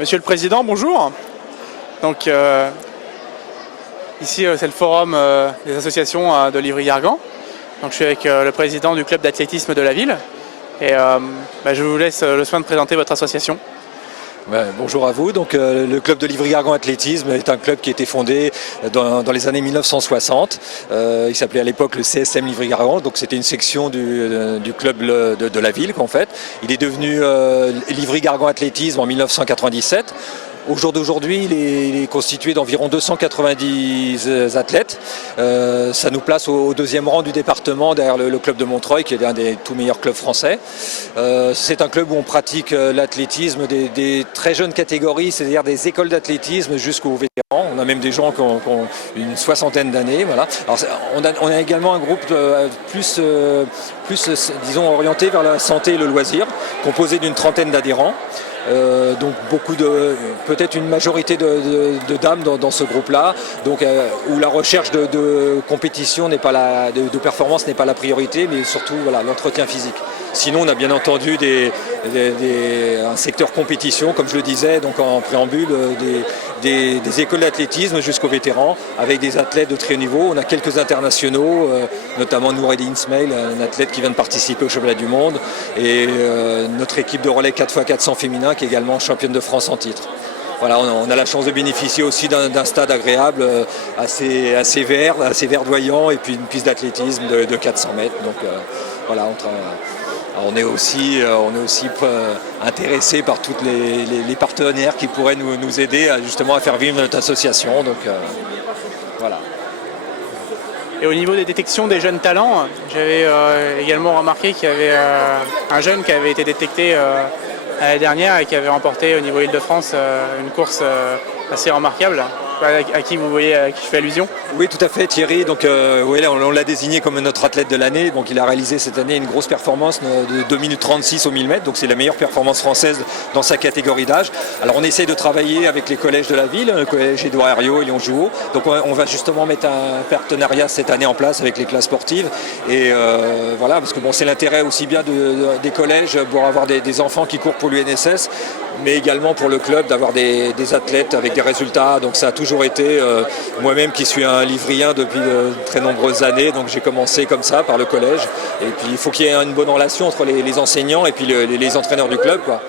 Monsieur le Président, bonjour. Donc, ici, c'est le forum des associations de Livry-Gargan. Donc, je suis avec le président du club d'athlétisme de la ville. Et je vous laisse le soin de présenter votre association. Bonjour à vous. Donc, le club de Livry-Gargan Athlétisme est un club qui a été fondé dans les années 1960. Il s'appelait à l'époque le CSM Livry-Gargan, donc c'était une section du club de la ville en fait. Il est devenu Livry-Gargan Athlétisme en 1997. Au jour d'aujourd'hui, il est constitué d'environ 290 athlètes. Ça nous place au deuxième rang du département derrière le club de Montreuil, qui est l'un des tout meilleurs clubs français. C'est un club où on pratique l'athlétisme des très jeunes catégories, c'est-à-dire des écoles d'athlétisme jusqu'aux vétérans. On a même des gens qui ont une soixantaine d'années. Voilà. Alors, on a également un groupe plus disons, orienté vers la santé et le loisir, composé d'une trentaine d'adhérents. Donc peut-être une majorité de dames dans ce groupe-là, donc où la recherche de compétition n'est pas de performance n'est pas la priorité, mais surtout voilà, l'entretien physique. Sinon, on a bien entendu un secteur compétition, comme je le disais, donc en préambule, des écoles d'athlétisme jusqu'aux vétérans, avec des athlètes de très haut niveau. On a quelques internationaux, notamment Noureddin Ismail, un athlète qui vient de participer au championnat du monde, et notre équipe de relais 4x400 féminin, qui est également championne de France en titre. Voilà, on a la chance de bénéficier aussi d'un stade agréable, assez vert, assez verdoyant, et puis une piste d'athlétisme de 400 mètres. Donc voilà, on est aussi intéressé par tous les partenaires qui pourraient nous aider justement à faire vivre notre association. Donc voilà. Et au niveau des détections des jeunes talents, j'avais également remarqué qu'il y avait un jeune qui avait été détecté l'année dernière et qui avait remporté au niveau Île-de-France une course assez remarquable. À qui vous voyez, à qui je fais allusion? Oui, tout à fait, Thierry. Donc, on l'a désigné comme notre athlète de l'année. Donc, il a réalisé cette année une grosse performance de 2 minutes 36 au 1000 mètres. Donc, c'est la meilleure performance française dans sa catégorie d'âge. Alors, on essaie de travailler avec les collèges de la ville, le collège Édouard Herriot et Lyon-Jouot. Donc, on va justement mettre un partenariat cette année en place avec les classes sportives. Et voilà, parce que bon, c'est l'intérêt aussi bien des collèges pour avoir des enfants qui courent pour l'UNSS, mais également pour le club d'avoir des athlètes avec des résultats. Donc ça a toujours été, moi-même qui suis un livrien depuis de très nombreuses années, donc j'ai commencé comme ça par le collège. Et puis il faut qu'il y ait une bonne relation entre les enseignants et puis les entraîneurs du club, quoi.